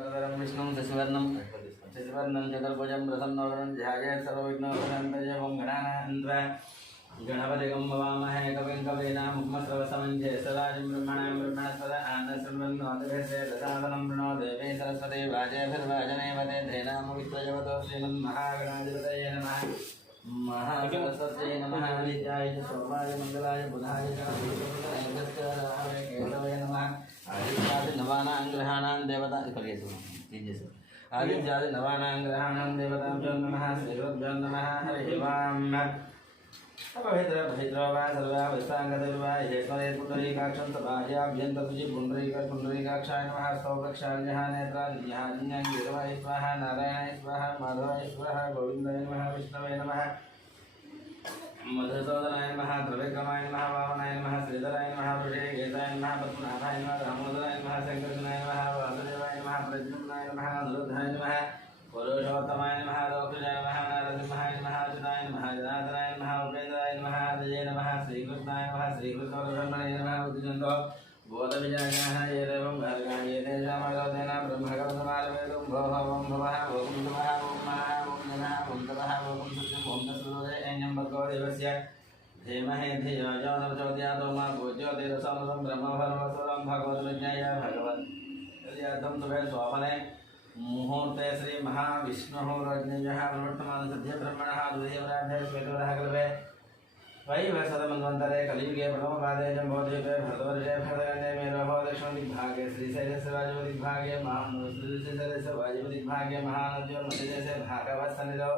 विष्णुं शशिवर्णं चतुर्भुजं प्रसन्नवदनं ध्यायेत् सर्वविघ्नोपशान्तये ओं गणानान्त्वा गणपतिगं भवामहे कविं कवीनामुपमश्रवसमं ज्येष्ठराजं ब्रह्मणां ब्रह्मणस्पद आनन्दशृण्वन्नोतिभिर्षे दशासनं प्रणो देवी सरस्वती वाजेभिर्वाजनेवते धेनामविश्वजगतो श्रीमन्महागणाधिपतये नमः महासरस्वत्यै नमः विद्याय च सर्वाय मङ्गलाय बुधाय च केशवाय नमः आदित्यादि नवानां ग्रहाणां देवता आदित्यादि नवानां ग्रहाणां देवताभ्यो नमः श्रीगुरुभ्यो नमः हरिः ओम् भैद्रवा सर्वा विस्ताङ्गदैर्वा येश्वरे पुण्डरीकाक्षं सभायाभ्यन्तर्जि पुण्डरीकाक्षाय नमः स्तोत्रक्षान्यः नेत्रान्यः गिरवाय स्वाहा नारायणाय स्वाहा माधवाय स्वाहा गोविन्दाय नमः विष्णवे नमः मधुसूदनाय नमः त्रिविक्रमाय नमः वामनाय नमः श्रीधराय नमः वृषेकेशाय नमः पद्मनाभाय नमः दामोदराय नमः शङ्करनाय नमः वासुदेवाय नमः प्रद्युम्नाय नमः अनिरुद्धाय नमः पुरुषोत्तमाय नमः दौक्षजाय नमः नरसिंहाय नमः अच्युताय नमः जनार्दनाय नमः उपेन्द्राय नमः अजये नमः श्रीकृष्णाय नमः श्रीकृष्णब्रह्मणे नमः उद्दिजन्तो बोधविजयाः ये देवं भर्गाये तेषामगौतेन ब्रह्मगौतमालवेदं भोः ओं भवः ओं नमः ओं महा ओं जनः ओं तपः ओं सत्यं ओं तत्सुदे ऐन्यं भर्गो देवस्य धीमहि धियो यो न प्रचोदयात् मा पूज्योतिरसमं ब्रह्मभर्मस्वरं भगवद्विज्ञाय भगवन् यद्यार्थं तुभे स्वपने मुहूर्ते श्री महाविष्णुः रज्ञः प्रवर्तमान सद्य ब्रह्मणः द्वितीयवराढ्ये श्वेतवरः कल्पे वैवस्वतमन्वन्तरे कलियुगे प्रथमपादे जम्बोद्वीपे भरतवर्षे भरतखण्डे मेरोः दक्षिणदिग्भागे श्रीशैलस्य वायुदिग्भागे श्रीशैलस्य वायुदिग्भागे महानद्योर्मध्यदेशे भागवत्सन्निधौ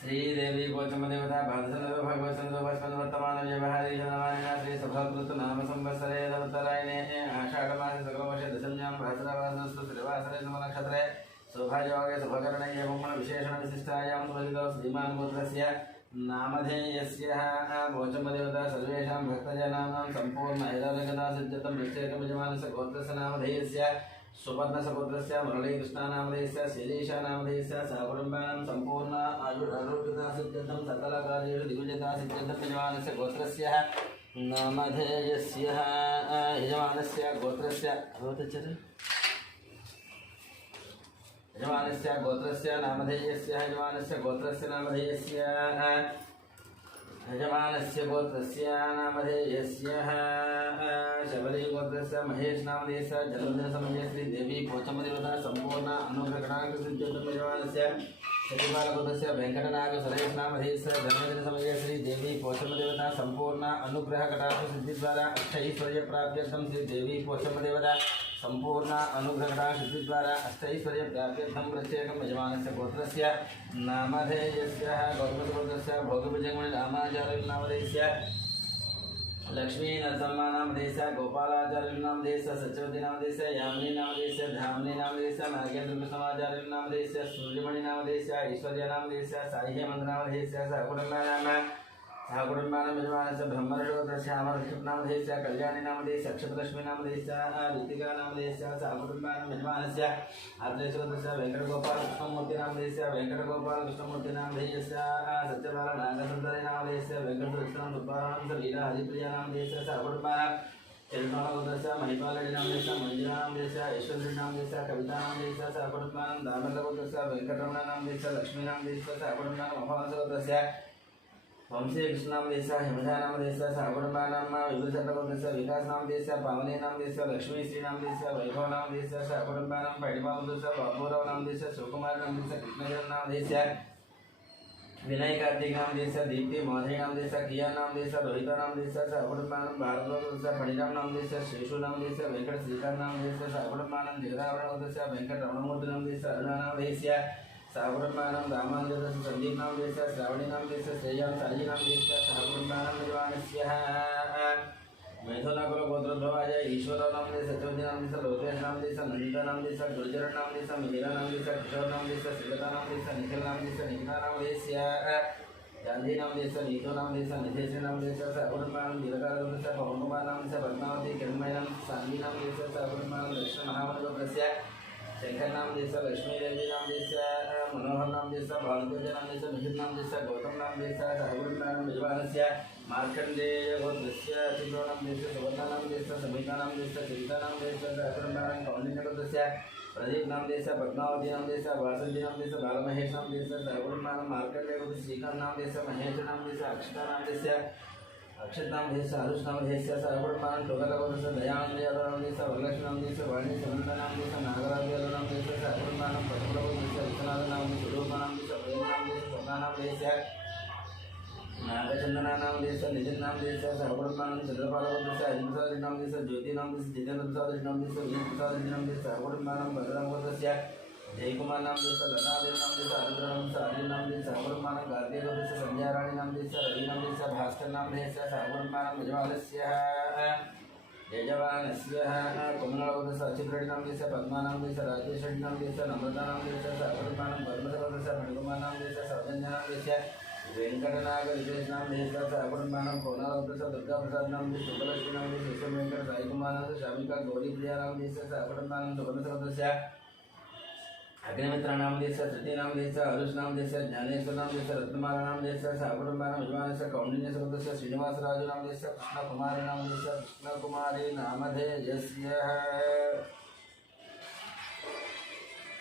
श्रीदेवी गोचमदेवता भादसनदो भगवत्सनदो भस्मन्वर्तमान व्यवहारीशनमानिना श्रीसभकृत नाम संवत्सरे उत्तरायणे आषाढमासे सकलवर्षे दशम्यां भाद्रपदस्तु श्रीवासरे समनक्षत्रे शोभायोगे शुभकरणे एवं विशेषणविशिष्टायां सुभजितो श्रीमान् गोत्रस्य नामधेयस्य गोचमदेवता सर्वेषां भक्तजनानां सम्पूर्ण ऐरावगता सिद्ध्यतं निश्चयकमिजमानस्य गोत्रस्य नामधेयस्य सुवर्णसपुत्रस्य मुरलीकृष्णानामधेयस्य श्रीदेशानामधेयस्य सहकुटुम्बानां सम्पूर्ण आयुरारोग्यता सिद्ध्यतं सकलकार्येषु दिग्विजयता सिद्ध्यतं यजमानस्य गोत्रस्य नामधेयस्य यजमानस्य गोत्रस्य यजमानस्य गोत्रस्य नामधेयस्य यजमानस्य गोत्रस्य नामधेयस्य यजमानस्य गोत्रस्य नामधेयस्य शबरी गोत्रस्य महेश नामधेयस्य जलधरसमये श्रीदेवी पोचमदेवता सम्पूर्ण अनुग्रहकटाक्षसिद्ध्यर्थं यजमानस्य शशिपालगोत्रस्य वेङ्कटनाग सुरेश नामधेयस्य धर्मदिनसमये श्रीदेवी पोचमदेवता सम्पूर्ण अनुग्रहकटाक्षसिद्धिद्वारा अष्टैश्वर्यप्राप्त्यर्थं श्रीदेवी पोचमदेवता सम्पूर्ण अनुग्रहकटाक्षसिद्धिद्वारा अष्टैश्वर्यप्राप्त्यर्थं प्रत्येकं यजमानस्य गोत्रस्य नामधेयस्य गौतमगोत्रस्य भोगभुजङ्गमणि रामाचार्यनामधेयस्य लक्ष्मीनरसम्मानामधेयस्य गोपालाचार्यनामधेयस्य सत्यवतीनामधेयस्य यामिनीनामधेयस्य धामिनीनामधेयस्य नागेन्द्रकृष्णमाचार्यनामधेयस्य सूर्यमणिनामधेयस्य ऐश्वर्यनामधेयस्य साह्यमन्त्रनामधेयस्य सहकुटुम्बानां यजमानस्य ब्रह्मर्षगोत्रस्य अमरनामधेयस्य कल्याणीनामधेयस्य नक्षत्रलक्ष्मीनामधेयस्य ऋतिकानामधेयस्य सहकुटुम्बानां यजमानस्य आत्रेयगोत्रस्य वेङ्कटगोपालकृष्णमूर्तिनामधेयस्य वेङ्कटगोपालकृष्णमूर्तिनामधेयस्य सत्यबालनागसुन्दरीनामधेयस्य वेङ्कटकृष्णदुर्बाणां वीरहरिप्रियानामधेयस्य सहकुटुम्बानां चरणगोत्रस्य मणिपालनामधेयस्य मञ्जुनामधेयस्य ऐश्वर्यनामधेयस्य कवितानामधेयस्य सहकुटुम्बानां दामोदरगोत्रस्य वेङ्कटरमणनामधेयस्य लक्ष्मीनामधेयस्य सहकुटुम्बानां अभावसगोत्रस्य वंशे कृष्णनामधेयस्य हिमजानामधेयस्य सहकुटुम्बानां विभूषणगोत्रस्य विकासनामधेयस्य पावनीनामधेयस्य लक्ष्मीश्रीनामधेयस्य वैभवनामधेयस्य सहकुटुम्बानां पैडिमागोत्रस्य बाबूरावनामधेयस्य शिवकुमारनामधेयस्य कृष्णजननामधेयस्य विनयकार्तिकनामधेयस्य दीप्ति माधुरीनामधेयस्य कियानामधेयस्य रोहितानामधेयस्य सहकुटुम्बानां भारतगोत्रस्य फणिरामनामधेयस्य श्रीशूनामधेयस्य वेङ्कटश्रीकान्तनामधेयस्य सहकुटुम्बानां जगदावरणगोत्रस्य वेङ्कटरमणमूर्तिनामधेयस्य अरुणानामधेयस्य सहकुटुम्बानां रामानुजस्य सन्दीपनामधेयस्य श्रावणीनामधेयस्य श्रेयां सायीनामधेयस्य सहकुटुम्बानां यजमानस्य मैथुनकुलगोत्रोद्भवाय ईश्वरनामधेयस्य सत्यवतीनामधेयस्य लोकेशनामधेयस्य नन्दितानामधेयस्य गुर्जरनामधेयस्य मिहिरानामधेयस्य किशोरनामधेयस्य श्रीलतानामधेयस्य निखिलनामधेयस्य निकितानामधेयस्य गान्धीनामधेयस्य नीतोनामधेयस्य निधेश्रीनामधेयस्य सहकुटुम्बानां दीर्घकालगोत्रस्य पवनकुमारनामधेयस्य पद्मावती किरणमयनां सान्वीनामधेयस्य सहकुटुम्बानां दक्षिणमहाबलगोत्रस्य शंकरनामधेयस्य लक्ष्मीदेवीनामधेयस्य मनोहरनामधेयस्य भानुतेजनामधेयस्य मिहिरनामधेयस्य गौतमनामधेयस्य सहकुटुम्बानां यजमानस्य मार्कण्डेयगोत्रस्य चित्रोनामधेयस्य सुवर्णानामधेयस्य समितानामधेयस्य चिन्तानामधेयस्य सहकुटुम्बानां कौण्डिन्यगोत्रस्य गोत्रस्य प्रदीप नाम देश पद्मावती नाम देश वासंती नाम देश बालमहेश नाम देश सर्वनाम मार्कंडेय गोत्र श्रीकांत नाम देश महेश नाम देश अक्षता नाम देश अक्षत नाम देश हरुष नाम देश सर्वनाम टोगल गोत्र दयानंद यादव नाम देश वरलक्ष्मी नाम देश वाणी सुनंदा नाम देश नागराज यादव नाम देश सर्वनाम पटुल गोत्र विश्वनाथ नाम देश स्वरूप नाम देश प्रेम नाम देश स्वप्ना नाम देश नागचंदना नाम देश नितिन नाम देश सर्वनाम चंद्रपाल गोत्र अजित नाम देश ज्योति नाम देश जितेंद्र प्रसाद नाम देश विनीत प्रसाद नाम देश सर्वनाम बलराम गोत्र जय कुमार नाम देश लता देव नाम देश आरुद्र नाम देश आर्य नाम देश सर्वनाम गार्गे गोत्र संध्या रानी नाम देश रवि नाम देश भास्कर नाम देश सर्वनाम यजमानस्य कुमला गोत्र अच्युत रेड्डी नाम देश पद्मा नाम देश राजेश रेड्डी नाम देश नम्रता नाम देश सर्वनाम परमत गोत्र मणिकुमार नाम देश सौजन्य नाम देश वेंकटनाग विशेष नाम देश सर्वनाम कोना गोत्र दुर्गा प्रसाद नाम देश सुब्बलक्ष्मी नाम देश विश्व वेंकट साई कुमार नाम देश शामिका गौरी प्रिया नाम देश सर्वनाम सुगंध गोत्र अग्निमित्र नाम देश तृतीय नाम देश हरुष नाम देश ज्ञानेश्वर नाम देश रत्नमाला नाम देश साकुटुंबानाम यजमानस्य कौंडिन्य सदस्य श्रीनिवास राजु नाम देश कृष्ण कुमारी नाम देश कृष्ण कुमारी नामधेयस्य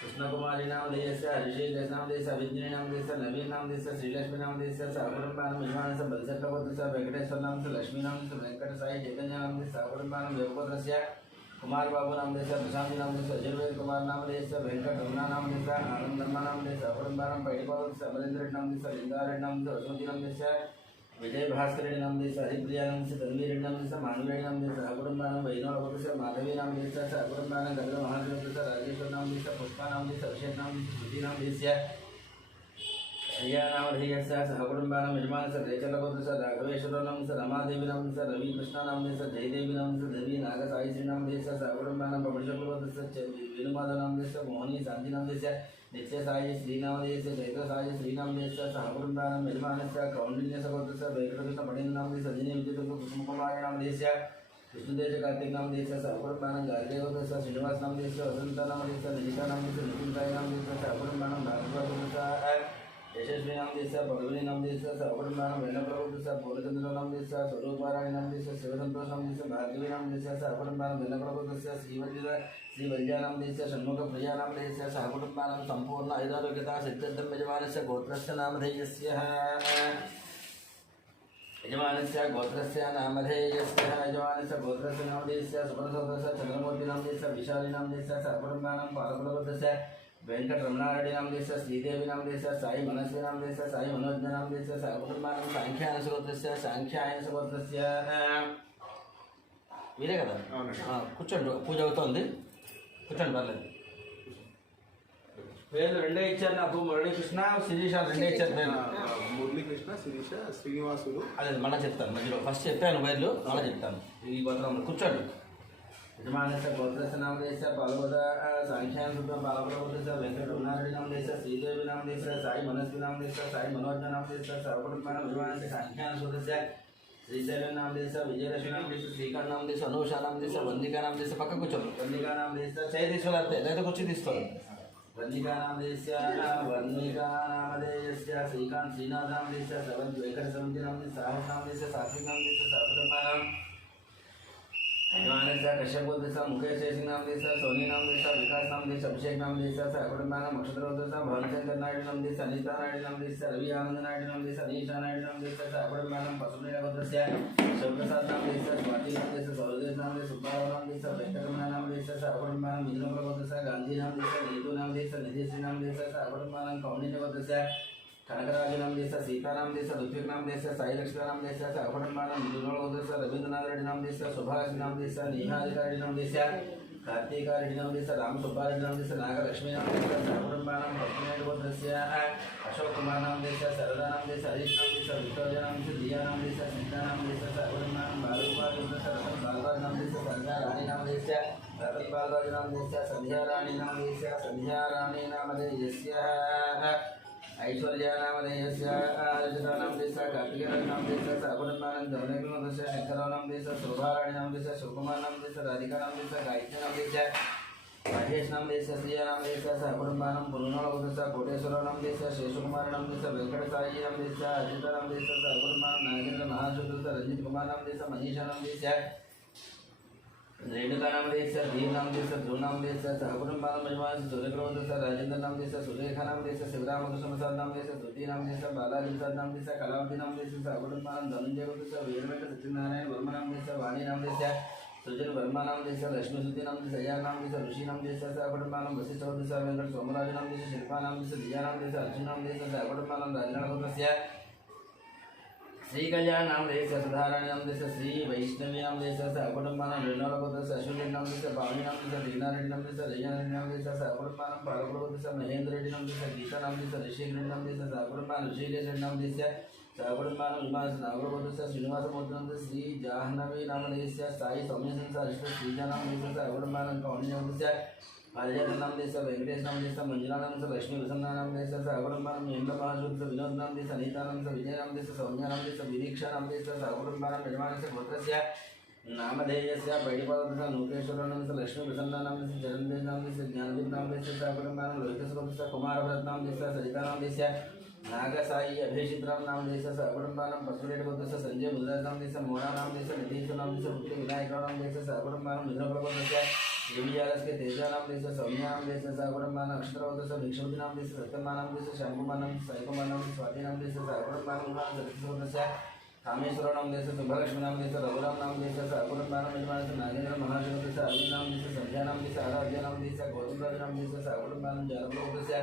कृष्ण कुमारी नाम देश हरिषेश नाम देश अभिज्ञानी नाम देश नवीन नाम देश श्रीलक्ष्मी नाम देश साकुटुंबानाम यजमानस्य बलचक्रवर्तस्य वेंकटेश्वर नाम देश लक्ष्मी नाम देश वेंकट साई चैतन्य नाम देश साकुटुंबानाम देवपुत्रस्य कुमार बाबू नाम देश प्रशांति नाम देश अजय कुमार नाम देश वेंकट रमना नाम देश आनंद वर्मा नाम देश अपुरंबाराम पैडिपाल अमरेंद्र रेड्डी नाम देश लिंगा रेड्डी नाम देश वसुमती नाम देश विजय भास्कर रेड्डी नाम देश हरिप्रिया नाम देश तन्वी रेड्डी नाम देश मानवी रेड्डी नाम देश अपुरंबाराम वैनोद गोत्र माधवी नाम देश अपुरंबाराम गद्र महादेव देश राजेश्वर नाम देश पुष्पा नाम देश अभिषेक नाम देश श्रुति नाम देश नामधेयस्य सहकुटुंबानां यजमानस्य रेचल गोत्रस्य राघवेश्वर नाम देश रमादेवी नाम देश रवि कृष्ण नाम देश जयदेवी नाम देश देवी नाग साई श्री नाम देश सहकुटुंबानां पवनशंकर गोत्रस्य वेणुमाधव नाम देश मोहनी शांति नाम देश नित्य साई श्री नाम देश चैत्र साई श्री नाम देश सहकुटुंबानां यजमानस्य कौंडिन्य गोत्रस्य वेंकटकृष्ण पटेल नाम देश सजिनी विद्युत कुसुम कुमार नाम देश विष्णुदेश कार्तिक नाम देश सहकुटुंबानां गार्गे गोत्रस्य श्रीनिवास नाम देश वसंत नाम देश निलिका नाम देश नितिन साई नाम देश सहकुटुंबानां भार्गव गोत्रस्य यशस्वी नाम देश पल्लवी नाम देश सहकुटुंबानां वेणुप्रभु देश पूर्णचंद्र नाम देश स्वरूपारायण नाम देश शिवसंतोष नाम देश भार्गवी नाम देश सहकुटुंबानां वेणुप्रभु देश श्रीवल्ल्या नाम देश षण्मुख प्रिया नाम देश सहकुटुंबानां संपूर्ण ऐदारोग्यता सिद्ध्यर्थं यजमानस्य गोत्रस्य नामधेयस्य यजमानस्य गोत्रस्य नामधेयस्य यजमानस्य गोत्रस्य नामधेयस्य सुपरसोदरस्य चंद्रमूर्ति नाम देश विशाली नाम देश सहकुटुंबानां पालकुलगोत्रस्य वेंकट रमना रेड्डी नाम देश श्रीदेवी नाम देश साई मनस्वी नाम देश साई मनोज नाम देश सहकुटुंबानां सांख्यायनस्य गोत्रस्य सांख्यायनस्य गोत्रस्य వీరే కదా కూర్చోండి పూజ అవుతోంది కూర్చోండి పర్లేదు పేర్లు రెండే ఇచ్చారు నాకు మురళీకృష్ణ శిరీష రెండే ఇచ్చారు పేరు మురళీకృష్ణ శిరీష శ్రీనివాసులు అదే మళ్ళీ చెప్తాను మధ్యలో ఫస్ట్ చెప్పాను పేర్లు మళ్ళీ చెప్తాను ఈ గోత్రంలో కూర్చోండి यजमानस्य गोत्रस्य नाम देश पालवद सांख्यान सुब्रह्म बालकुलगोत्रस्य वेंकट रमणारेड्डी नाम देश श्रीदेवी नाम देश साई मनस्वी नाम देश साई मनोज नाम देश सहकुटुंबानां यजमानस्य सांख्यान सदस्य श्रीशैल नाम देश विजयलक्ष्मी नाम देश श्रीकांत नाम देश अनुषा नाम देश वंदिका नाम देश पक्का కూర్చోండి वंदिका नाम देश चय తీసుకోలేతే లేదా కుర్చీ తీసుకోండి वंदिका नाम देश वंदिका नामधेयस्य श्रीकांत श्रीनाथ नाम देश वेंकट सवंती नाम देश साहस नाम देश सात्विक नाम देश सहकुटुंबानां यजमानस्य कश्यप गोत्रस्य मुकेश सिंह नाम देश सोनी नाम देश विकास नाम देश अभिषेक नाम देश सहकुटुंबानां नक्षत्र गोत्रस्य भवनशंकर नायडू नाम देश अनिता नायडू नाम देश रवि आनंद नायडू नाम देश अनीशा नायडू नाम देश सहकुटुंबानां पशुप्रिया गोत्रस्य शिवप्रसाद नाम देश स्वाति नाम देश सौरदेव नाम देश सुब्बाराव नाम देश वेंकटरमण नाम देश सहकुटुंबानां मिजुनपुर गोत्रस्य गांधी नाम देश नीतू नाम देश निधिश्री नाम देश सहकुटुंबानां कौंडिन्य गोत्रस्य कनकराज नाम देश सीता नाम देश ऋत्विक नाम देश साई लक्ष्मी नाम देश सहकुटुंबानां मिजुनपुर गोत्रस्य रवींद्रनाथ रेड्डी नाम देश सुभाष नाम देश निहारिका रेड्डी नाम देश कार्तिका रेड्डी नाम देश राम सुब्बा रेड्डी नाम देश नागलक्ष्मी नाम देश सहकुटुंबानां भक्तिनाथ गोत्रस्य अशोक कुमार नाम देश सरदा नाम देश हरीश नाम देश विक्टोरिया नाम देश दिया नाम देश सीता नाम देश सहकुटुंबानां बालकुमार गोत्रस्य रतन बालराज नाम देश संध्या रानी नाम देश रतन बालराज नाम देश संध्या रानी नाम देश संध्या रानी नामधेयस्य ऐश्वर्या नामधेयस्य रजता नाम देश कार्तिकेय नाम देश सहकुटुंबानां धवनेश्वर गोत्रस्य शंकरराव नाम देश शोभाराणी नाम देश शिवकुमार नाम देश राधिका नाम देश गायत्री नाम देश महेश नाम देश श्रिया नाम देश सहकुटुंबानां पुरुनाळ गोत्रस्य कोटेश्वरराव नाम देश शेषकुमार नाम देश वेंकट साई नाम देश अजित नाम देश सहकुटुंबानां नागेंद्र महाजोत्रस्य रंजित कुमार नाम देश मनीषा नाम देश रेणुकानामदेशः धीरनामदेशः ध्रुवनामदेशः सहकुटुम्बानामयमानस्य सूर्यग्रहोदयः राजेन्द्रनामदेशः सुलेखानामदेशः शिवरामकृष्णप्रसादनामदेशः ज्योतिनामदेशः बालाजीप्रसादनामदेशः कलावतीनामदेशः सहकुटुम्बानां धनञ्जयगोदयः वीरवेंकट सत्यनारायण वर्मनामदेशः वाणीनामदेशः सृजन वर्मानामदेशः लक्ष्मीसुद्धीनामदेशः अय्यानामदेशः ऋषिनामदेशः सहकुटुम्बानां वसिष्ठवदेशः वेंकट सोमराजनामदेशः शिल्पानामदेशः दियानामदेशः अर्जुनामदेशः सहकुटुम्बानां राजनामदेशः श्री कल्याण नाम देश सुधारण नाम देश श्री वैष्णवी नाम देश सहकुटुम्बानां ऋणवलकोदस्य अश्विनी नाम देश पावनी नाम देश दीनारेड्डी नाम देश रय्यारेड्डी नाम देश सहकुटुम्बानां पालकोदस्य महेंद्र रेड्डी नाम देश गीता नाम देश ऋषिक रेड्डी नाम देश सहकुटुम्बानां ऋषिकेश रेड्डी नाम देश सहकुटुम्बानां विमास नागरकोदस्य श्रीनिवासमूर्ति नाम देश श्री जाह्नवी नाम देश साई सौम्य संसार श्रीजा नाम देश सहकुटुम्बानां कौंडी नाम देश हरिजन नाम देश वेंकटेश नाम देश मंजुला नाम देश लक्ष्मी प्रसन्ना नाम देश सहकुटुम्बानां महेंद्र महाशुद्ध विनोद नाम देश अनीता नाम देश विजय नाम देश सौम्या नाम देश विदीक्षा नाम देश सहकुटुम्बानां यजमानस्य गोत्रस्य नामधेयस्य बैडिपादस्य नूकेश्वर नाम देश लक्ष्मी प्रसन्ना नाम देश जगन्देव नाम देश ज्ञानदीप नाम देश सहकुटुम्बानां लोहितस्वरूपस्य कुमारभरत नाम देश सरिता नाम देश नागसाई अभिषित्राम नाम देश सहकुटुम्बानां पशुरेड्डी गोत्रस्य संजय मुद्राज नाम देश मोना नाम देश नितीश नाम देश पुत्री विनायक नाम देश सहकुटुम्बानां मित्रफल गोत्रस्य देवीयालस के तेजा नाम देश सौम्या नाम देश सहकुटुम्बानां अक्षत्रवदस्य भिक्षुपति नाम देश सत्यमा नाम देश शंभुमा नाम देश साईकुमार नाम देश स्वाति नाम देश सहकुटुम्बानां सतीशवदस्य कामेश्वर नाम देश शुभलक्ष्मी नाम देश रघुराम नाम देश सहकुटुम्बानां यजमानस्य नागेंद्र महाशिव देश अरविंद नाम देश संध्या नाम देश आराध्य नाम देश गौतमराज नाम देश सहकुटुम्बानां जालवदस्य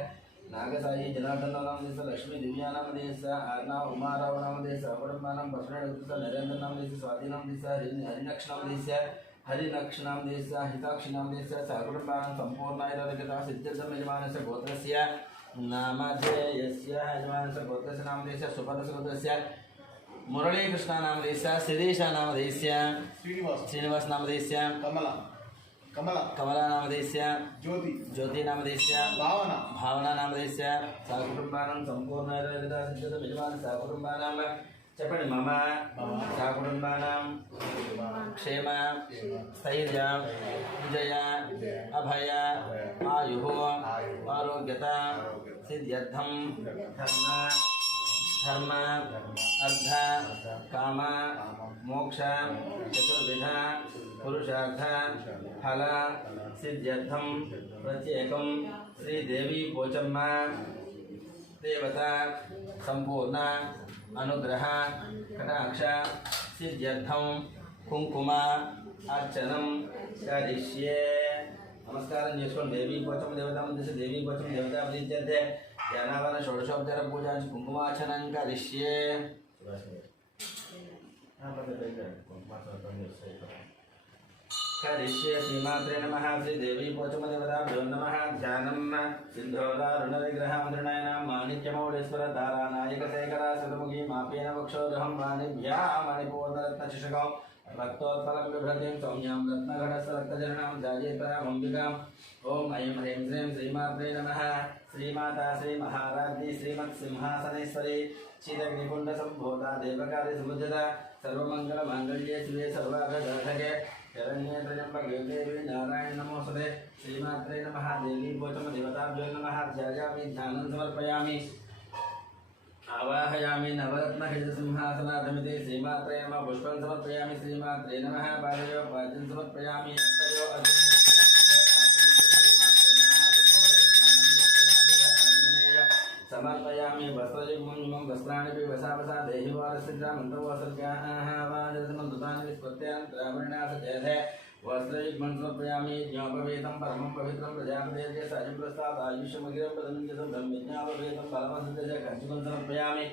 नागसाई जनार्दन नाम देश लक्ष्मी दिव्या नाम देश अर्णव उमाराव नाम देश सहकुटुम्बानां पशुरेड्डी नरेंद्र नाम देश स्वाति नाम देश हरिनक्ष नाम देश हरिनक्ष नाम देश हिताक्षी नाम देश सहकुटुम्बानां संपूर्णायुरारोग्यता सिद्ध्यर्थं यजमानस्य गोत्रस्य नामधेयस्य यजमानस्य गोत्रस्य नाम देश सुपरस्य गोत्रस्य मुरलीकृष्ण नाम देश शिरीष नाम देश श्रीनिवास नाम देश कमला नाम देश ज्योति नाम देश भावना नाम देश सहकुटुम्बानां संपूर्णायुरारोग्यता सिद्ध्यर्थं यजमानस्य सहकुटुम्बानां చెప్పండి మమ సహకుటుంబానాం క్షేమ స్థైర్య విజయ అభయ ఆయు ఆరోగ్యత సిద్ధ్యర్థం ధర్మ అర్థ కామ మోక్ష చతుర్విధ పురుషార్థ ఫల సిద్ధ్యర్థం ప్రత్యేకం శ్రీదేవి పోచమ్మ దేవత సంపూర్ణ अनुग्रह कटाक्ष सिद्ध्यर्थं कुंकुम अर्चनं करिष्ये नमस्कारं చేసుకోండి देवी पोचम देवता मंदिर देवी पोचम देवता प्रीत्यर्थे ध्यानावरण षोडशोपचार पूजा कुंकुमार्चनं करिष्ये करिष्ये श्रीमात्रे नमः श्रीदेवी पोचम देवताभ्यो नमः ध्यानं सिन्धोदारुणविग्रहामृणायणां माणिक्यमौलेश्वर धारानायकशेखरा शतमुखी मापेन वक्षोदहं वाणिभ्या मणिपूर्णरत्नशिशकं रक्तोत्पलं बिभ्रतीं सौम्यां रत्नघटस्थरक्तजननां जायेतरामम्बिकां ॐ ऐं ह्रीं श्रीं श्रीमात्रे नमः श्रीमाता श्रीमहाराज्ञी श्रीमत्सिंहासनेश्वरी क्षीरग्निकुण्डसम्भूता देवकार्य समुज्जता सर्वमङ्गलमाङ्गल्ये शिवे सर्वाभयसाधके शरण्ये त्र्यम्बके देवी नारायण नमोस्तुते श्रीमात्रे नमः देवी पोचम देवताभ्यो नमः ध्यायामि ध्यानं समर्पयामि आवाहयामि नवरत्नखचितसिंहासनाधमिते श्रीमात्रे नमः पुष्पं समर्पयामि श्रीमात्रे नमः पादयो पाद्यं समर्पयामि अष्टयो समर्पयामि वस्त्रयुग्मं वस्त्राणि वसावसा देहि वारसिद्धा मन्त्रवासर्गाः वादरत्नं दुतानि विस्पत्यान्तरावरणासचेधे वस्त्रयुग्मं समर्पयामि ज्ञापवेदं परमं पवित्रं प्रजापतेर्य सायंप्रस्तात् आयुष्यमगिरं प्रदन्यतं ब्रह्मज्ञापवेदं परमसिद्धस्य कञ्चुकं समर्पयामि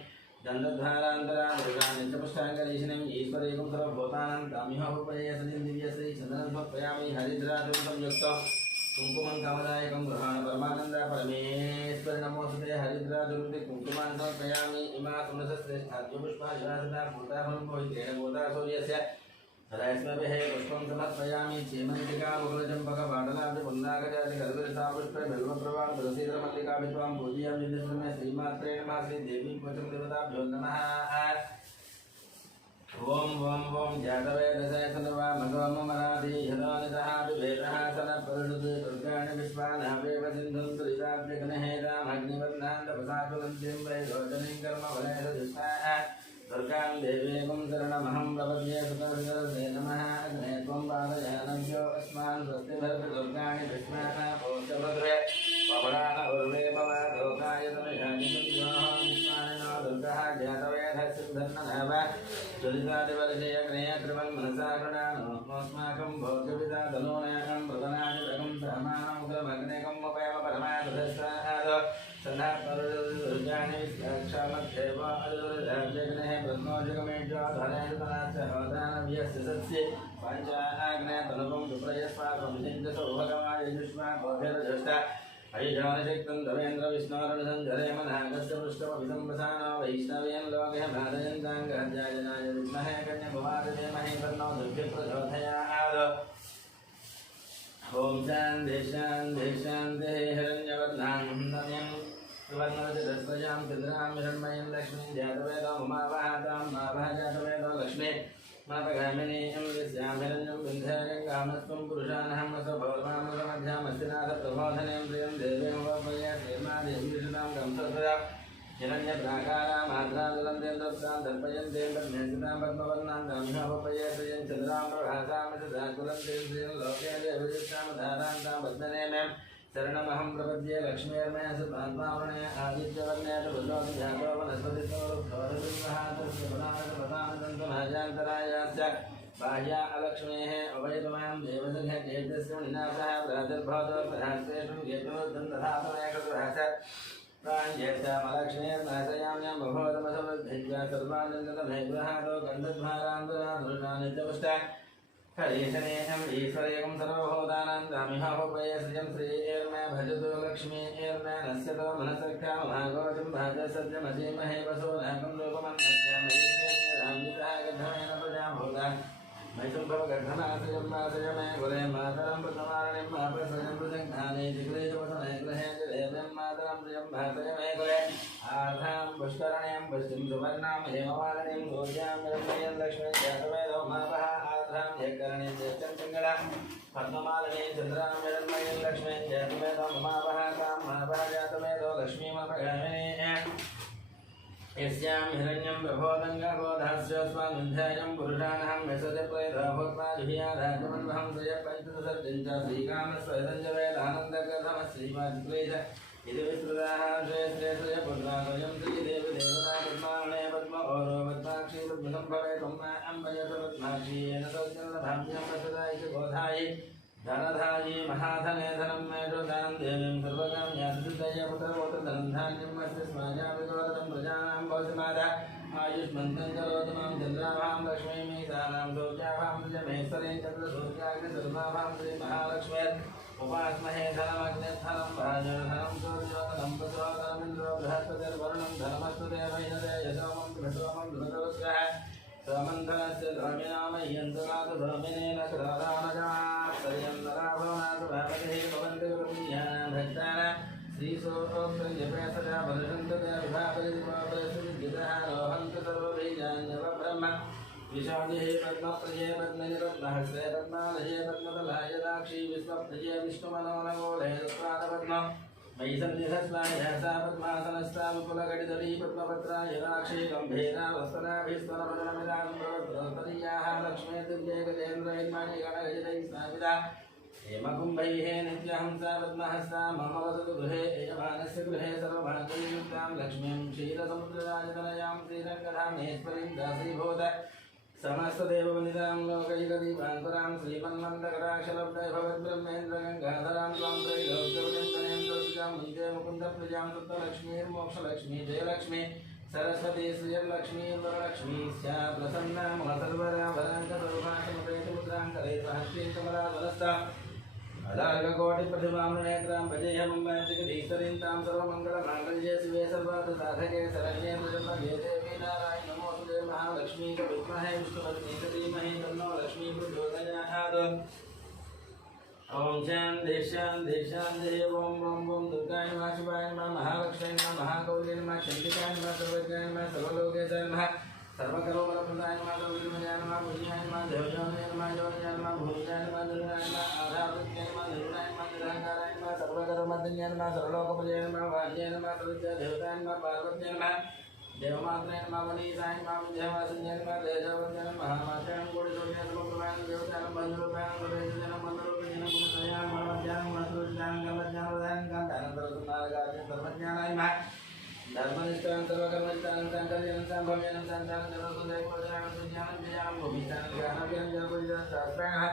दण्डधारान्तरा दुर्गा नित्यपुष्टाङ्गरीशिनीम् ईश्वरेकं सर्वभूतानां तामिहोपये सतिं दिव्यश्री चन्दनं समर्पयामि हरिद्रादुर्गं युक्तं कुंकुमं कामदायकं गृहाण परमानंद परमेश्वर नमोस्तुते हरिद्रादुर्गे कुंकुमान् समर्पयामि इमा सुमनसश्रेष्ठाद्यो पुष्पा युवासदा भूताफलं पवित्रेण गोता सूर्यस्य रैस्मभिः पुष्पं समर्पयामि चेमन्तिका मुकुलचम्पकपाटलाब्धि पुल्लाकजाति कल्पलता पुष्पे बिल्वप्रभा तुलसीधरमल्लिका विद्वां पूजयामि नित्यं श्रीमात्रे नमः श्रीदेवी पोचम देवताभ्यो नमः ओम ओम ओम जातवेदसे सनवा मगवमराधि यदानितः विवेदः सनपरुषुते दुर्गाणि विश्वानावेव सिन्धुं तुलिताभ्यग्नहेदामग्निवर्णान् तपसाकुलन्तीं वैरोचनीं कर्मफलेषुष्टाः दुर्गां देवीं शरणमहं प्रपद्ये सुतर्षसे नमः अग्ने त्वं पादयानभ्यो स्वस्ति भद्रदुर्गाणि विस्मयाना भूतभद्रे पवनान उर्वे पवादोकाय तमयानिन्द्रोः विस्मानिनो दुर्गः जातवेदः सिद्धन्ननव चलितादिवर्षयग्नेयकृपन् मनसा कृणानो अस्माकं भोजपिता तनूनाकं प्रदनादिरकं सहमानं उग्रमग्नेकं उपयम परमादधस्ताद सन्धात्मरुर्जानि विस्ताक्षामध्येव अदुर्धार्यग्नेः ब्रह्मोजगमेज्वाधरेन्द्रनाथ अवदानव्यस्य सत्स्ये पञ्चाग्नेतनुपं सुप्रयस्वाकं विचिन्त्यसौभगमाय युष्मा गोभिर्जष्टा अयिषानशक्तं दवेन्द्र विष्णोरनुसञ्जरे मनागस्य पृष्ठमभिसंवसानो वैष्णवेन लोके भादयन्ताङ्गहत्यायनाय विद्महे कन्यकुमारधीमहि तन्नो दुर्भिप्रचोदयात् ॐ शान्ति शान्ति शान्तिः हिरण्यवर्णां नम्यं सुवर्णरजतस्रजां चन्द्रां हिरण्मयं लक्ष्मीं जातवेदो ममावहातां मावः जातवेदो लक्ष्मी मापगामिनीं यस्यां हिरण्यं विन्ध्यगङ्गामस्त्वं पुरुषानहं स्वभौर्वामृतमध्यामस्तिनाथ प्रबोधनीं प्रियं देवीं वपय श्रीर्मादेवीषतां गंसदा हिरण्यप्राकारामाद्रादुलन्देन्द्रप्रां दर्पयन्तीं पद्मेन्द्रां पद्मवर्णां दामिहोपय श्रियं चन्द्रां प्रभासामिषदाकुलन्तीं श्रियं लोके देवदिष्टामधारां तां पद्मनेमं शरणमहं प्रपद्ये लक्ष्मीर्मे सुतात्मावृणे आदित्यवर्णे च बुद्धोति जातो वनस्पतिस्तोरुद्धोरुब्रह्मादपदानन्दन्तमहाजान्तरायाश्च बाह्या अलक्ष्मेः अवैतमां देवसङ्घ चेतस्य निनाशः प्रादुर्भवतो प्रहास्तेषु येतोदन्तधातुमेकसुरः प्राञ्जयमलक्ष्मीर्नाशयाम्यां बभोधमसमृद्धिञ्च सर्वानन्दतमेग्रहादो गन्धद्भारान्दराधृणानित्यपुष्टा हरीशनेयम् ईश्वरेकं सर्वभूतानां दामिहोपय श्रियं श्रीर्मे भजतो लक्ष्मीर्मे नश्यतो मनसख्या महागोजं भाज सत्यमसीमहे वसो नाकं रूपमन्यस्यामयित्वा गद्धमेन प्रजाभूता मैसुम्भवगर्धनाश्रयं नाश्रय मे कुले मातरं प्रथमारणिं महाप्रसजं प्रजङ्घाने जिग्रेजवसने गृहे देव्यं मातरं प्रियं भासय मे कुले आधां पुष्करणीं पुष्टिं सुवर्णां हेमवालिनीं गोज्यां हिरण्मयं लक्ष्मीं जातवेदो मापः आधां जयकरणीं ज्येष्ठं पिङ्गळा पद्ममालिनीं चन्द्रां हिरण्मयं लक्ष्मीं जातवेदो ममापः तां मापः जातवेदो लक्ष्मीमपगामिनीं यस्यां हिरण्यं प्रबोधङ्गबोधास्योऽस्मान्विन्ध्यायं पुरुषानहं यशोदप्रयधाभोत्मादिभियाधागमन्वहं श्रियपञ्चदशर्जं च श्रीकामस्वयसञ्जवेदानन्दकथमश्रीमाचित्रे च इति विस्तृताः श्रेयश्रेयपुत्राद्वयं श्रीदेवी देवता पद्मावणे पद्मोरो पद्माक्षी पद्मसम्भवे त्वं अम्बयस पद्माक्षी येन सौजन्यभाव्यं वसदा इति बोधायि धनधायि महाधने धनं मेषो दानं देवीं सर्वकां यासिदय पुत्रपौत्रधनं धान्यम् अस्य स्माजाभिगोरतं प्रजानां भवतिमादा आयुष्मन्तं करोतमां चन्द्राभां लक्ष्मीं मीसानां सौजाभां श्रियमेश्वरीं चन्द्रसूर्याग्निसर्वाभां श्रीमहालक्ष्मीर् उपास्महे धनमग्निधनं भाजनधनं सूर्योधनं पुत्रोधनमिन्द्रो बृहस्पतिर्वरुणं धनमस्तुते वैनदे यशोमं कृतोमं धृतरुद्रः सोमन्थनस्य द्रव्यनामय्यन्तनाथ भ्रमिनेन कृतादानजात्तर्यं नराभवनाथ भावते भवन्ति ब्रह्मज्ञानां भक्तानां श्रीसोक्तं जपे सदा भरसन्तते विभापरिदिवापरिसुविद्युतः रोहन्ति सर्वबीजान्यवब्रह्म विशालिः पद्मप्रिये पद्मनिपद्महस्ते पद्मालये पद्मदलायदाक्षी विश्वप्रिये विष्णुमनोनगोले तत्पादपद्मम् मयि सन्निधस्वायसा पद्मासनस्ता विपुलकटितली पद्मपत्रायदाक्षी गम्भीरा वस्तनाभिस्तनपदनमिदाम्बरोत्तरीयाः लक्ष्मी दुर्गे गजेन्द्रैर्मणि गणगजदैः स्थापिता हेमकुम्भैः नित्यहंसा पद्महस्ता मम वसतु गृहे यजमानस्य गृहे सर्वभागयुक्तां लक्ष्मीं क्षीरसमुद्रराजतनयां श्रीरङ्गधामेश्वरीं दासीभूत समस्तदेववनितां लोकैकदीपाङ्कुरां श्रीमन्मन्दकटाक्षलब्धैर्भवद्ब्रह्मेन्द्रगङ्गाधरां त्वां त्रैलोक्यवनिन्दनेन्द्रजां वन्दे मुकुन्दप्रियां तत्त्वलक्ष्मीर्मोक्षलक्ष्मी जयलक्ष्मी सरस्वती श्रियलक्ष्मी वरलक्ष्मी स्यात् प्रसन्ना मम सर्वराभराङ्कसौभाषमपेतमुद्रां कलैर्वहस्तीं कमलावनस्तां अदार्घकोटिप्रतिमां नेत्रां भजेऽहं वाञ्छिकधीश्वरीं तां सर्वमङ्गलमाङ्गल्ये शिवे सर्वार्थसाधके शरण्ये त्र्यम्बके देवी नारायणि नमोऽस्तुते महालक्ष्मी विद्महे विष्णुपत्नी धीमहि तन्नो लक्ष्मी प्रचोदयात् ओम शांति शांति शांति ओम ओम ओम दुर्गाय नमः शिवाय नमः महालक्ष्मी नमः महागौरी नमः चंडिकाय नमः सर्वज्ञाय नमः सर्वलोकेशाय नमः सर्वकरोपलप्रदाय नमः सर्वविद्मयाय नमः पूज्याय नमः देवयोनियाय नमः योनियाय नमः भूमियाय नमः दुर्गाय नमः आधारवत्याय नमः निर्गुणाय नमः निरहंकाराय नमः सर्वकर्मधन्याय नमः सर्वलोकप्रियाय नमः वाज्याय नमः सर्वज्ञ देवताय नमः पार्वत्याय नमः देवमात्राय नमः वनीसाय नमः विद्यावासिन्याय नमः तेजवत्याय नमः महामात्राय नमः कोटिसूर्याय नमः प्रभाय देवताय नमः बन्धुरूपाय नमः धर्मनिष्ठान सर्वकर्मनिष्ठान संकल्पन संभव्यन संधान सर्वसुंदर कोजान सुज्ञान जयान भूमिष्ठान ज्ञानव्यन जयपुरिजन शास्त्राण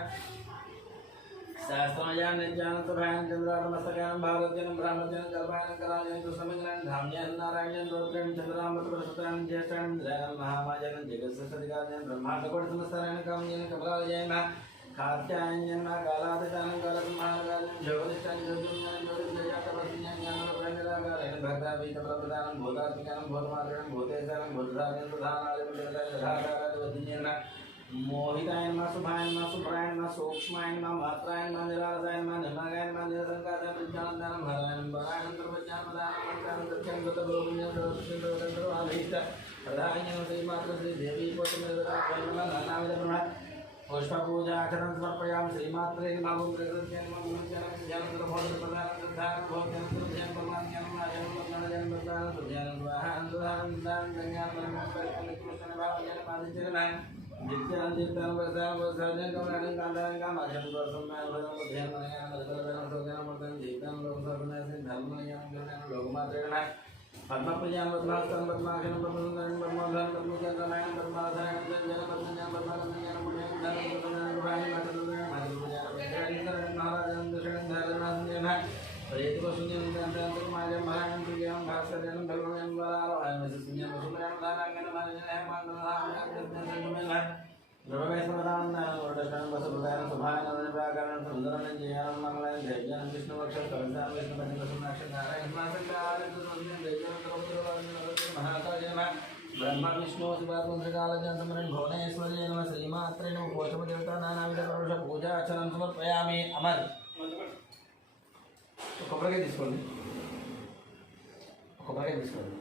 शास्त्रमयान निज्ञान सुभायन चंद्रात्मस्तकान भारतजन ब्रह्मजन कल्पायन कलाजन कृष्णमिंगन धाम्यन नारायणन रोत्रन चंद्रामत प्रसुतान ज्येष्ठान जयन महामाजन जगत्सदिगाजन ब्रह्मांडकोट समस्तारायण कामजन कमलाजयन कात्यायन कालादितान कालसमानकाजन ज्योतिष्ठान ज्योतिर्ज्ञान ज्योतिर्जया तपस्विज्ञान ज्ञानप्रज्ञरागारयन भक्ताभीतप्रदानं भूतात्मिकानं भूतमात्रं भूतेशानं भूतधारं प्रधानादिं जगदाधारादिवद्येन मोहिताय नमः शुभाय नमः शुभ्राय नमः सूक्ष्माय नमः मात्राय नमः निरालसाय नमः निर्मगाय नमः निरसंकाराय प्रज्ञानदानं हरायं वरायं सर्वज्ञानदानं मंत्रानं सत्यं गतगोविन्दं सर्वसुखं सर्वतन्त्रवाधीष्ट प्रधाय नमः श्रीमात्र श्री देवी पोषमेदराय नमः नानाविध ब्रह्म पुष्पपूजा आचरण समर्पयामि श्रीमात्रे नमः ओम प्रकृत्यै नमः ओम ज्ञानं ज्ञानं सर्वभूत प्रदानं श्रद्धानं भोज्ञानं सर्वज्ञानं परमाज्ञानं आजनं वर्णनं वर्धनं सुज्ञानं वाहनं सुधानं दानं ज्ञानं परमं कृष्ण भावज्ञानं आदित्यनं जित्यान जित्यान वर्षान वर्षाजन कमलानं कांदानं कामाजन वर्षमय भरम ध्यान मयान अदरनं सोजन वर्धन जित्यान लोकसर्वनाश धर्ममयान ज्ञानं लोकमात्रेण पद्मप्रियान पद्मासन पद्माक्षण पद्मसुंदरं पद्मोधन पद्मचंद्रमयं पद्माधरं जन पद्मज्ञान पद्मज्ञान पुण्यं धनं पद्मज्ञान गुणानि मातृज्ञान मातृज्ञान वेदांतरं महाराजं दशरथं धारणासंजन प्रेतवसुन्यं दंतं माजं महानं तुज्ञानं भास्करं भगवान् वरारोहं सुन्यं सुमरं दानांगनं मानजनं माननं द्रववेशमदानं वर्धनं वसुप्रदानं सुभानं प्राकारणं सुंदरं जयानं मंगलं दैव्यं विष्णुवक्षं कवितां विष्णुपतिप्रसन्नाक्षं नारायणं मासकालं सुन्दरं दैव्यं सर्वत्र महाकायेन ब्रह्म विष्णु शिवात्मकालजं समरं भुवनेश्वरी नमः श्रीमात्रे नमः पोषमदेवता नानाविध परुष पूजा अर्चनं समर्पयामि अमर కొబ్బరికాయ తీసుకోండి కొబ్బరికాయ తీసుకోండి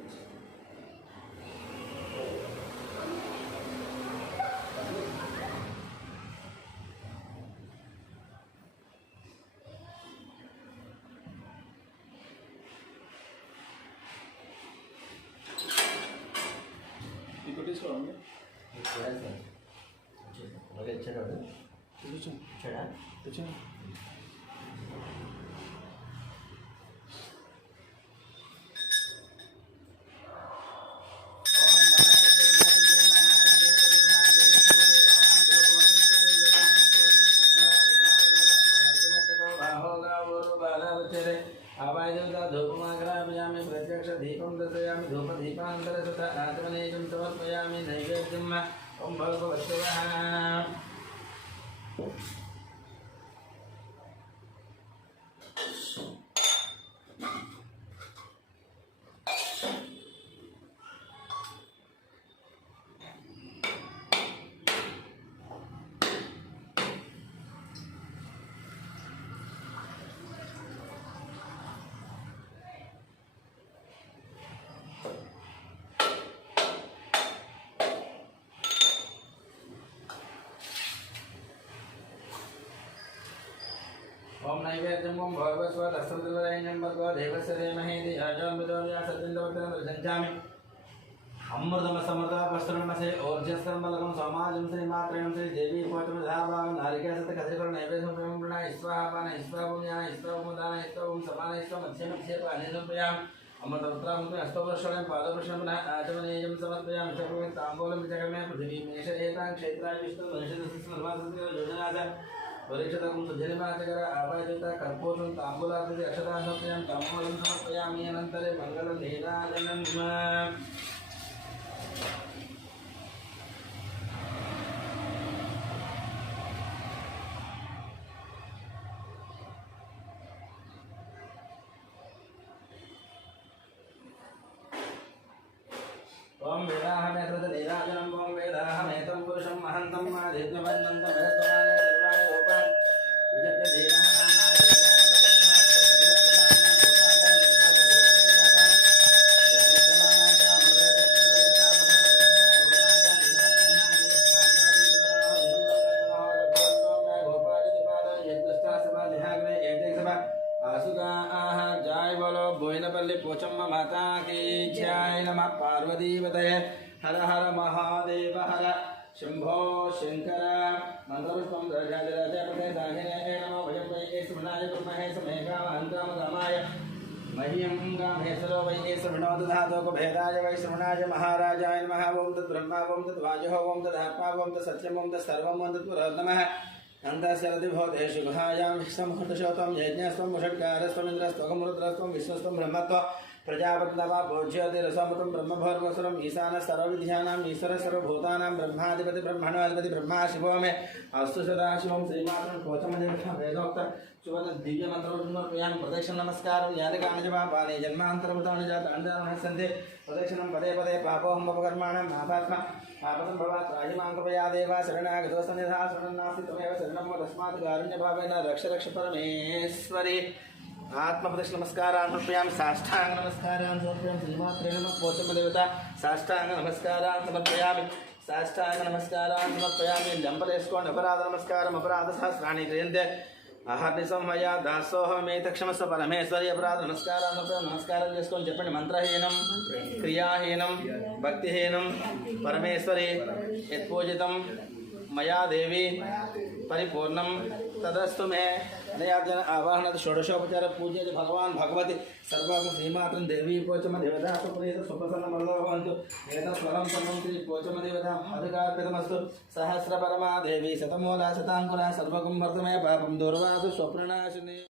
ఇప్పుడు తీసుకోండి కొబ్బరికాయ ఇచ్చాడు ఇచ్చాడా తెచ్చాను धूपमाग्रापयामि प्रत्यक्ष दीपं दर्शयामि धूपदीपान्तरसुत आत्मनेयं समर्पयामि नैवेद्यम् ॐ भगवत्सवः ओम नैवेद्यं ओम भगवस्व दस्तुलरयं भगव देवस्य देमहे धियाजं विदोर्या सत्यन्दवतं रजंचामि अमृतम समृता वस्त्रमसे ओर्जस्त्रं बलकं समाजं श्रीमात्रेण श्री देवी पोचम धावा नारिकेलसत कथिकर नैवेद्यं प्रणा ईश्वापान ईश्वापुण्यान ईश्वापुदान ईश्वापुं समान ईश्व मध्य मध्य पाने समर्पयामि अमृतवस्त्रं अस्तवस्त्रं पादवस्त्रं आचमनेयं समर्पयामि सर्वं ताम्बूलं विचक्रमे पृथिवी मेषयेतां क्षेत्राय विष्णु मनुष्यस्य सर्वासस्य योजनाद परीक्षितं सुजनिमाचकर आवाजता कर्पूरं ताम्बूलादि अक्षतां समर्पयामि ताम्बूलं समर्पयामि अनन्तरे मङ्गलं नीराजनं ओम वेदाहमेतद नीराजनं ओम वेदाहमेतं पुरुषं महन्तं मादित्यवन्तं वेदमाने सर्वाणि रूपाणि विजत्य देवः जय बोलो बोइनपल्ली पोचम्मा माता की जय नमः पार्वती पतये हर हर महादेव हर शंभो शंकर मंत्रपुष्पं राजाधिराजपते नमो भजं वै श्रवणाय ब्रह्महे समेकामहंतामगामाय मह्यं गामेश्वरो वै श्रवणोदधातोकभेदाय वै श्रवणाय महाराजाय नमः ओं तद्ब्रह्मा ओं तद्वायुः ओं तदात्मा ओं तत्सत्यं ओं तत्सर्वं ओं तत्पुरोत्तमः अन्तःशरदिभूतेषु गुहायां विश्वमुहूर्तशोतं यज्ञस्त्वं मुषट्कारस्त्वमिन्द्रस्त्वगमरुद्रस्त्वं विश्वस्त्वं ब्रह्मत्वं प्रजापतिर्वा पूज्योतिरसमृतं ब्रह्मभर्वसुरम् ईशानः सर्वविद्यानाम् ईश्वरः सर्वभूतानां ब्रह्माधिपति ब्रह्मणोऽधिपति ब्रह्मा शिवो मे अस्तु सदाशिवं श्रीमात्रं कोचमदेवता वेदोक्त शुभद दिव्यमन्त्रं प्रदक्षिण नमस्कारं यादकानि जन्मान्तरभूतानि जातानि सन्ति प्रदक्षिणं पदे पदे पापोऽहं पापकर्माणां महापात्मा पापसम्भवात् राहिमां कृपया देवा शरणागतोऽस्मन्यथा शरणं नास्ति त्वमेव शरणं मम तस्मात् कारुण्यभावेन रक्ष रक्ष परमेश्वरी आत्मप्रदक्ष नमस्कारान् समर्पयामि साष्टांग नमस्कारान् समर्पयामि श्रीमात्रे नमः पोचमदेवता साष्टांग नमस्कारान् समर्पयामि साष्टांग नमस्कारान् समर्पयामि लंबलेस्कोण्ड अपराध नमस्कारम् अपराध सहस्राणि क्रियन्ते अहर्निशं मया दासोऽहमेतक्षमस्व परमेश्वरी अपराध नमस्कारान् समर्पयामि नमस्कारं చేసుకొని చెప్పండి మంత్రహీనం క్రియాహీనం భక్తిహీనం परमेश्वरी यत्पूजितं मया देवी परिपूर्णं तदस्तु मे अनयाजन आवाहन षोडशोपचार पूज्य भगवान भगवती सर्वात्म श्रीमात्रं देवी पोचम देवता सुप्रीत सुप्रसन्न मर्दभवन्तु एतत्फलं सर्वं पोचम देवता अधिकारकृतमस्तु सहस्रपरमा देवी शतमूला शताङ्कुरा सर्वगुं वर्तमे पापं दूर्वासु स्वप्ननाशिनी।